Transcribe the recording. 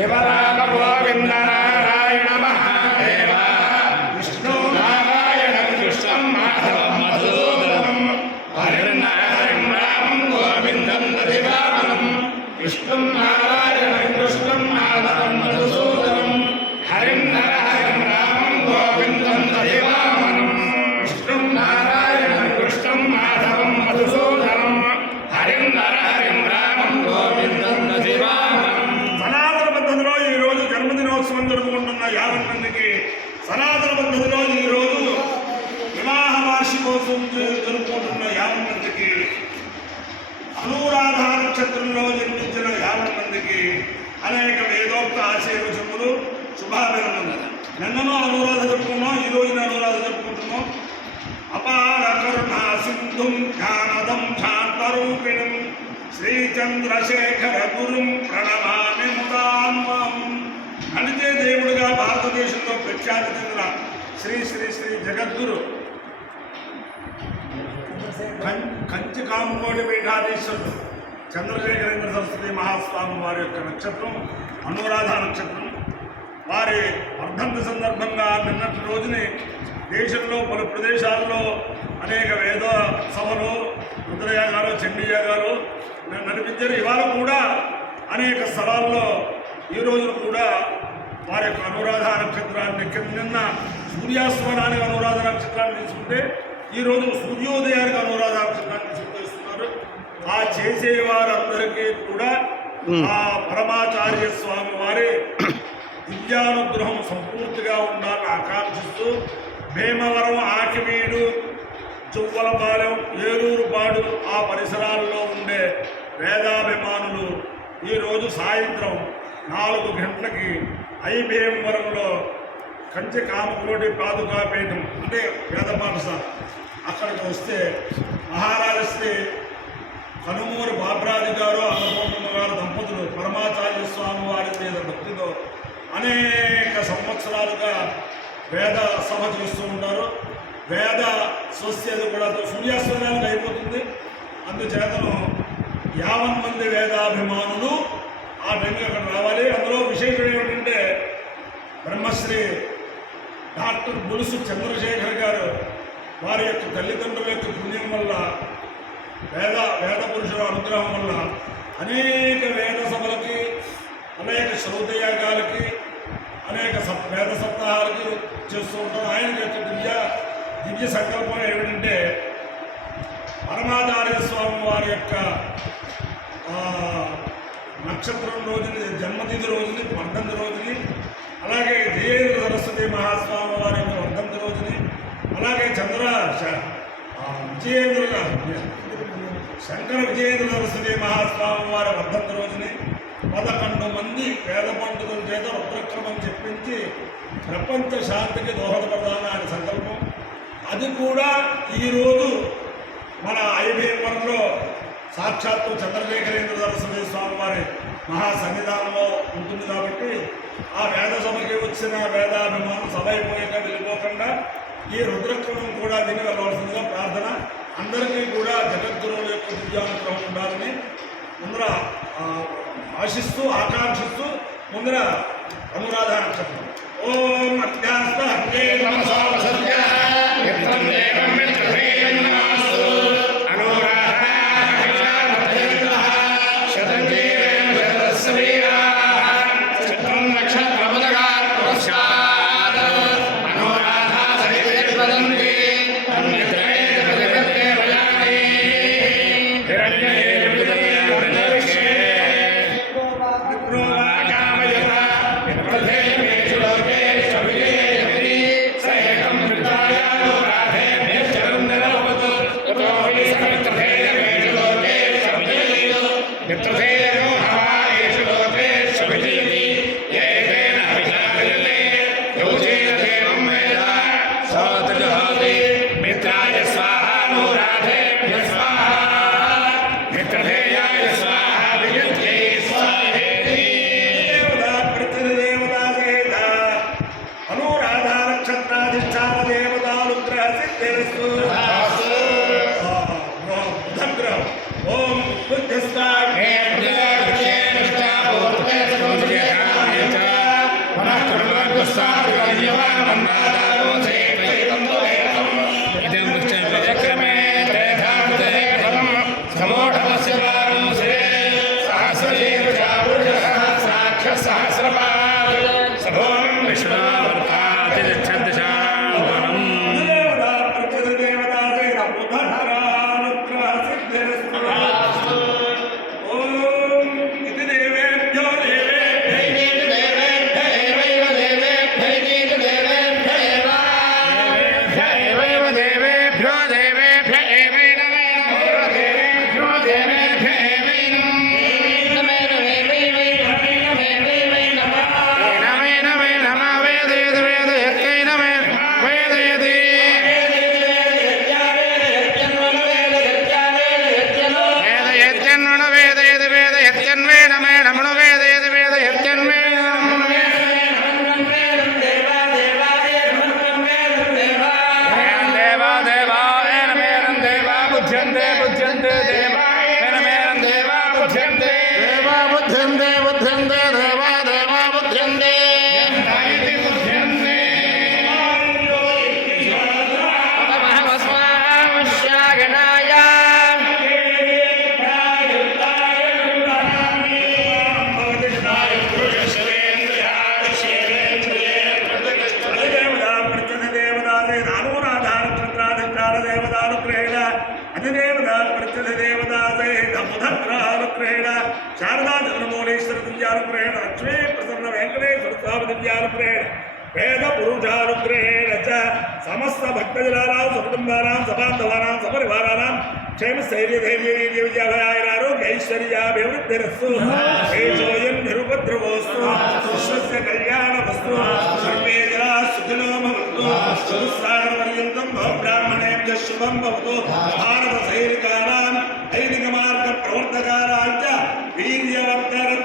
शिवराम गोविंद नारायण महादेव विष्णु नारायण कृष्णं माधवं मधुसूदनं हरिं रामं गोविन्दं दधिवामनं विष्णुं नारायण कृष्णं माधवं मधुसूदनं हरिं रामं गोविन्दं दधिवामनं विष्णुं नारायण कृष्णं माधवं मधुसूदनं हरिं रामं गोविन्दं दधिवामनं జన్మదినోత్సవం జరుపుకుంటున్న 50 మందికి సనాతన పద్ధతిలో ఈరోజు వివాహ వార్షికోత్సవం జరుపుకుంటున్న 50 మందికి అనురాధ నక్షత్రంలో జన్మించిన 50 మందికి అనేక వేదోక్త ఆశీర్వచములు శుభాభినందనలు. నిన్నను అనురాధ జరుపుకున్నాం, ఈ రోజున అనురాధ జరుపుకుంటున్నాం. అపార కరుణా సింధుం జ్ఞానదం శాంతరూపిణం శ్రీచంద్రశేఖర గురుం ప్రణమామి ముదాన్వం. అంటే దేవుడిగా భారతదేశంలో ప్రఖ్యాతి చెందిన శ్రీ శ్రీ శ్రీ జగద్గురు కంచి కామకోటి పీఠాధీశ్వరుడు చంద్రశేఖరేంద్ర సరస్వతి మహాస్వామి వారి యొక్క నక్షత్రం అనురాధ నక్షత్రం. వారి వర్ధంతి సందర్భంగా నిన్నటి రోజుని దేశంలో పలు ప్రదేశాల్లో అనేక వేద సభలు, రుద్రయాగాలు, చండీయాగాలు నడిపించారు. ఇవాళ కూడా అనేక స్థలాల్లో ఈ రోజున కూడా వారి యొక్క అనురాధ నక్షత్రాన్ని, నిన్న సూర్యాస్తమనానికి అనురాధ నక్షత్రాన్ని తీసుకుంటే ఈరోజు సూర్యోదయానికి అనురాధ నక్షత్రాన్ని తీసుకొస్తున్నారు. ఆ చేసేవారందరికీ కూడా ఆ పరమాచార్య స్వామి వారి దివ్యానుగ్రహం సంపూర్తిగా ఉండాలని ఆకాంక్షిస్తూ భీమవరం, ఆకివీడు, చువ్వలపాలెం, ఏలూరుపాడు ఆ పరిసరాల్లో ఉండే వేదాభిమానులు ఈరోజు సాయంత్రం 4 గంటలకి ఐభీమవరంలో కంచి కామకోటి పాదుకాపీఠం అంటే వేద పాఠశాల అక్కడికి వస్తే మహారాజశ్రీ కనుమూరి బాబ్రాజు గారు, అన్నపూర్ణమ్మ గారు దంపతులు పరమాచార్య స్వామి వారి మీద భక్తితో అనేక సంవత్సరాలుగా వేద సభ చేస్తూ ఉంటారు. వేద స్వస్యది కూడా సూర్యాస్తమయానికి అయిపోతుంది. అందుచేతను 50 మంది వేదాభిమానులు ఆ టైంకి అక్కడ రావాలి. అందులో విశేషం ఏమిటంటే బ్రహ్మశ్రీ డాక్టర్ బులుసు చంద్రశేఖర్ గారు వారి యొక్క తల్లిదండ్రుల యొక్క పుణ్యం వల్ల, వేద పురుషుల అనుగ్రహం వల్ల అనేక వేద సభలకి, అనేక శ్రౌతయాగాలకి, అనేక వేద సప్తాహాలకి చేస్తూ ఉంటారు. ఆయన యొక్క దివ్య సంకల్పం ఏమిటంటే పరమాచార్య స్వామి వారి యొక్క నక్షత్రం రోజుని, జన్మతిథి రోజుని, వర్ధంతి రోజుని, అలాగే విజయేంద్ర సరస్వతి మహాస్వామి వారి యొక్క వర్ధంతి రోజుని, అలాగే శంకర విజయేంద్ర సరస్వతి మహాస్వామి వారి వర్ధంతి రోజుని 11 మంది వేద పండితుల చేత రుద్రక్రమం చెప్పించి ప్రపంచ శాంతికి దోహదపడదాలని ఆయన సంకల్పం. అది కూడా ఈరోజు మన ఐభీమవరంలో సాక్షాత్తు చంద్రశేఖరేంద్ర సరస్వతి స్వామి వారి మహాసన్నిధానంలో ఉంటుంది. కాబట్టి ఆ వేద సభకి వచ్చిన వేదాభిమానం సభ అయిపోయాక వెళ్ళిపోకుండా ఈ రుద్రక్రమం కూడా దీన్ని వెళ్ళవలసిందిగా ప్రార్థన. అందరికీ కూడా జగద్గురువుల యొక్క దివ్యానుగ్రహం ఉండాలని ముందర ఆశిస్తూ, ఆకాంక్షిస్తూ ముందర అనురాధ నక్షత్రం. ఓం అధ్యాస్త సముద్రానుగ్రహ సిద్ధిరస్తు. ఓం ఇది దేవేభ్యో శారదా చంద్రమౌళీశ్వర దివ్యానుగ్రహేణ లక్ష్మీ ప్రసన్న వెంకటేశ్వర స్వామి దివ్యానుగ్రహేణ వేద పురుషానుగ్రహేణ చ సమస్త భక్తజనానాం సకుటుంబానాం సబాంధవానాం సపరివారానాం క్షేమ స్థైర్య ధైర్య విజయాభయారోగ్య ఐశ్వర్యాభివృద్ధిరస్తు దేశోయం నిరుపద్రవోస్తు విశ్వస్య కళ్యాణమస్తు సర్వే జనా సుఖినో భవంతు చతుస్సాగరపర్యంతం బ్రాహ్మణేభ్యః శుభం భవతు భారత సైనికానాం ఐనిక మార్గ ప్రవర్తకానాం చ వీర్యవర్ధనం